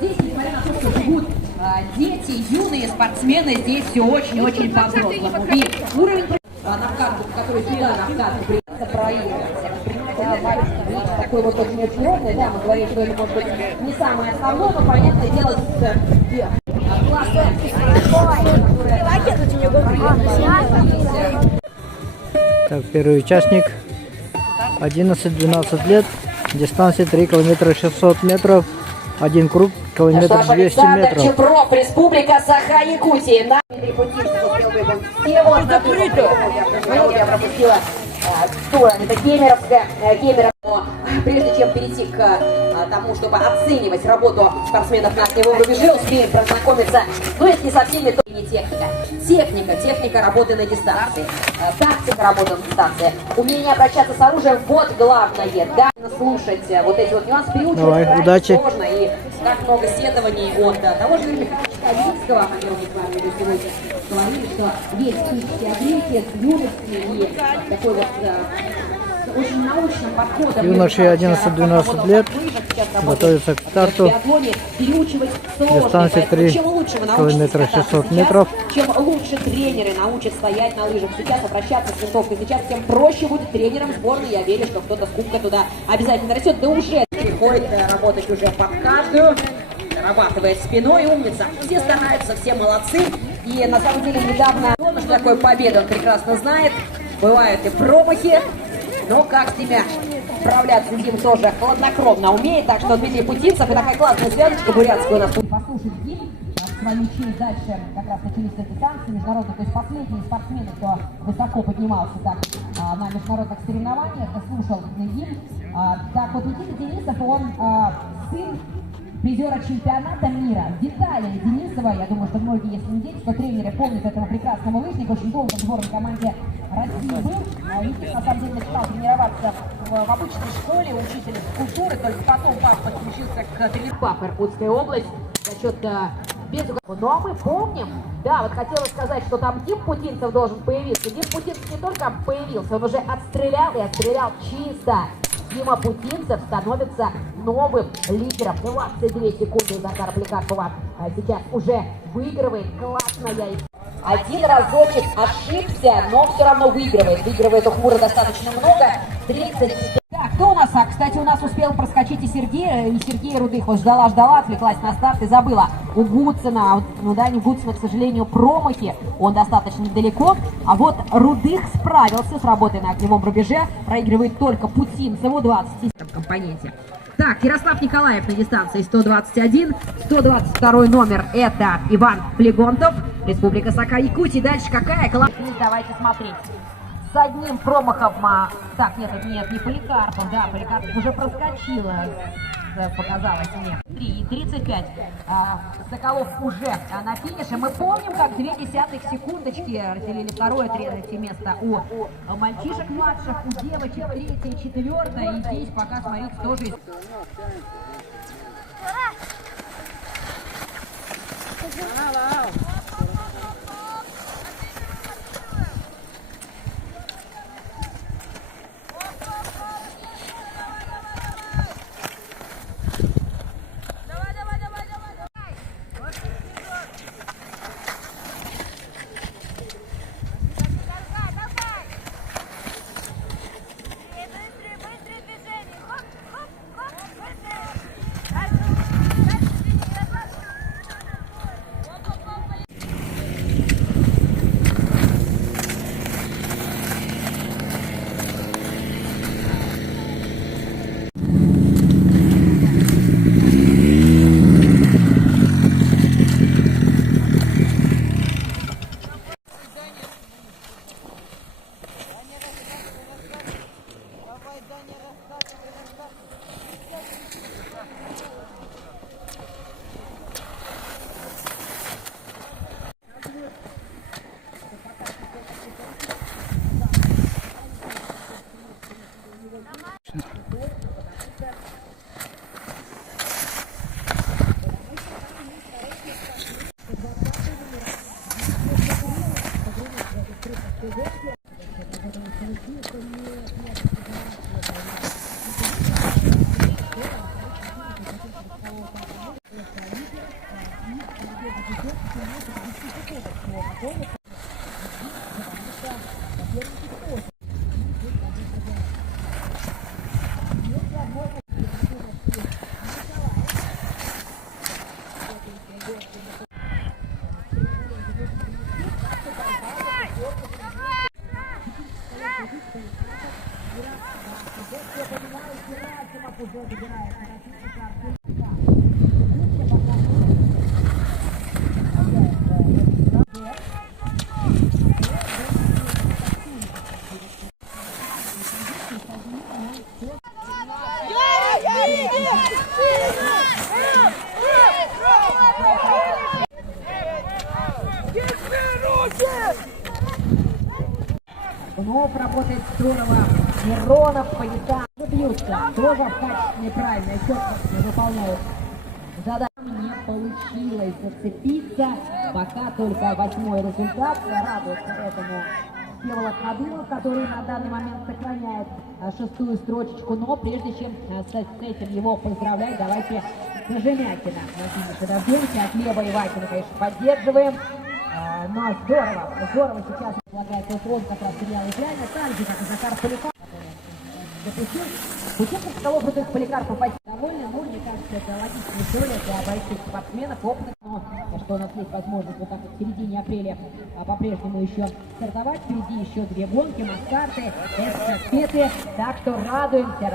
Здесь, несмотря на то, что живут дети, юные спортсмены, здесь все очень-очень по-взрослому. И уровень на карту, который сюда на карту придется проигрывать. Такой вот очень ровный, да, мы говорим, что это может быть не самое основное, но понятное дело, Так, первый участник, 11-12 лет, дистанция 3 километра 600 метров, один круг, километр 200 метров. Чепров, Республика Саха-Якутия. Я пропустила сторону, это Кемеровская. Прежде чем перейти к тому, чтобы оценивать работу спортсменов на огневом рубеже, успеем познакомиться, ну если не со всеми, то и не техника. Техника работы на дистанции, тактика работы на дистанции, умение обращаться с оружием, вот главное, да, слушать вот эти вот нюансы, переучивать удачи. Сложно, и как много сетований от того же Ильинского, о котором мы с вами сегодня говорили, что весь физический агрессия с юности и такой вот очень научным подходом. Юноши 11-12 лет готовятся к старту. Дистанция 3 километра 600 метров. Чем лучше тренеры научат стоять на лыжах сейчас, обращаться с винтовкой сейчас, тем проще будет тренерам сборной. Я верю, что кто-то с кубка туда обязательно растет. Да уже приходит работать уже под каждую, зарабатывает спиной, умница. Все стараются, все молодцы. И на самом деле недавно, что такое победа, он прекрасно знает. Бывают и промахи. Но как с ними справляться, Дим тоже хладнокровно умеет. Так что Дмитрий Путинцев и такая классная связочка бурятская у нас. Послушать Дим, свою честь дальше как раз начались эти санкции международные. То есть последние спортсмены, кто высоко поднимался так на международных соревнованиях, это слушал Дим. Так вот Никита Денисов, он сын призера чемпионата мира. Детали Денисова, я думаю, что многие, если не дети, то тренеры помнят этого прекрасного лыжника, очень долго в сборной команде России был. Никита, на самом деле, начинал тренироваться в обычной школе, учитель физкультуры, только потом папа подключился к тренеру. Папа, Иркутская область, за счет Безугова. Ну а мы помним, да, вот хотела сказать, что там Дим Путинцев должен появиться. Дим Путинцев не только появился, он уже отстрелял и отстрелял чисто. Дима Путинцев становится новым лидером. 22 секунды Захара Поликарпова сейчас уже выигрывает. Классная. Один разочек ошибся, но все равно выигрывает. Выигрывает у Хмура достаточно много. 35. Так, кто у нас? Кстати, у нас успел проскочить и Сергей Рудых. Вот ждала, отвлеклась на старт и забыла. У Гудсона, ну да, не Гудсона, к сожалению, промахи. Он достаточно далеко. А вот Рудых справился с работой на огневом рубеже. Проигрывает только Путинцеву 20 в компоненте. Так, Ярослав Николаев на дистанции 121. 122 номер это Иван Плегонтов. Республика Саха-Якутия. Дальше какая? Давайте смотреть. С одним промахом. Так, нет, не Поликарпов. Да, Поликарпов уже проскочила. Показалось мне. 3:35. Соколов уже на финише. Мы помним, как 0,2 секундочки разделили второе, третье место у мальчишек младших, у девочек третье, четвертое. И здесь пока, смотрите, тоже есть. Вновь работает здорово. Миронов, Полита бьются. Тоже в качестве неправильно. Четко выполняют задание. Не получилось зацепиться. Пока только 8-й результат. Радуется этому Всеволод Надымов, который на данный момент сохраняет 6-ю строчечку. Но прежде чем с этим его поздравлять, давайте Кожемякина на финише дождемся. От Глеба Ивакина, конечно, поддерживаем. Но здорово сейчас предлагается уклон, как раз сериал идеально. Так же, как и Захар Поликарпов. Запустил. Путевка Соколов против Поликарпов довольно, но мне кажется, это логичная история для больших спортсменов, опытных, но что у нас есть возможность вот так вот в середине апреля по-прежнему еще стартовать. Впереди еще 2 гонки, маскарты, эстафеты. Так что радуемся.